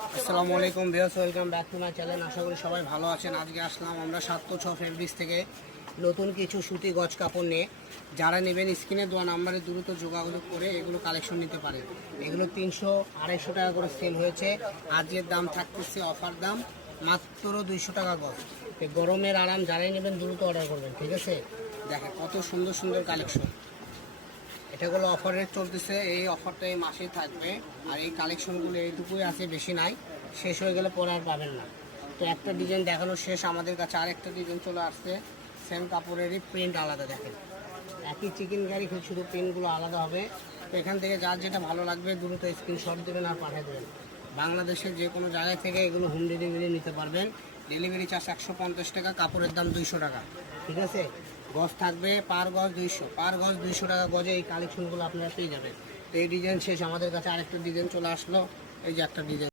আসসালামু আলাইকুম viewers, welcome back to my channel. আশা করি সবাই ভালো আছেন। আজকে আসলাম আমরা 706 ফেব্রিক্স থেকে নতুন কিছু সুতি গজ কাপড় নিয়ে। যারা নেবেন স্ক্রিনে দেওয়া নাম্বারে দ্রুত যোগাযোগ করে এগুলো কালেকশন নিতে পারেন। এগুলো 300-250 টাকা করে সেল হয়েছে। আজকের দাম থাকতেছে অফার দাম মাত্র 200 টাকা গজ। এই গরমের আরাম যারাই নেবেন দ্রুত অর্ডার করবেন, ঠিক আছে? দেখেন কত সুন্দর সুন্দর কালেকশন। এটাগুলো অফারে চলতেছে, এই অফারটা এই মাসেই থাকবে। আর এই কালেকশনগুলো এইটুকুই আছে, বেশি নাই। শেষ হয়ে গেলে পরে আর পাবেন না। তো একটা ডিজাইন দেখানো শেষ, আমাদের কাছে আরেকটা ডিজাইন চলে আসছে। সেম কাপড়েরই প্রিন্ট আলাদা, দেখেন একই চিকেন কারি, শুধু প্রিন্টগুলো আলাদা হবে। তো এখান থেকে যার যেটা ভালো লাগবে দ্রুত স্ক্রিনশট দেবেন আর পাঠিয়ে দেবেন। বাংলাদেশের যে কোনো জায়গায় থেকে এগুলো হোম ডেলিভারি নিতে পারবেন। ডেলিভারি চার্জ 150 টাকা, কাপড়ের দাম 200 টাকা, ঠিক আছে? গজ থাকবে পার গজ 200, পার গজ 200 টাকা গজে এই কালেকশনগুলো আপনারা পেয়ে যাবেন। তো এই ডিজাইন শেষ, আমাদের কাছে আরেকটা ডিজাইন চলে আসলো। এই যে একটা ডিজাইন।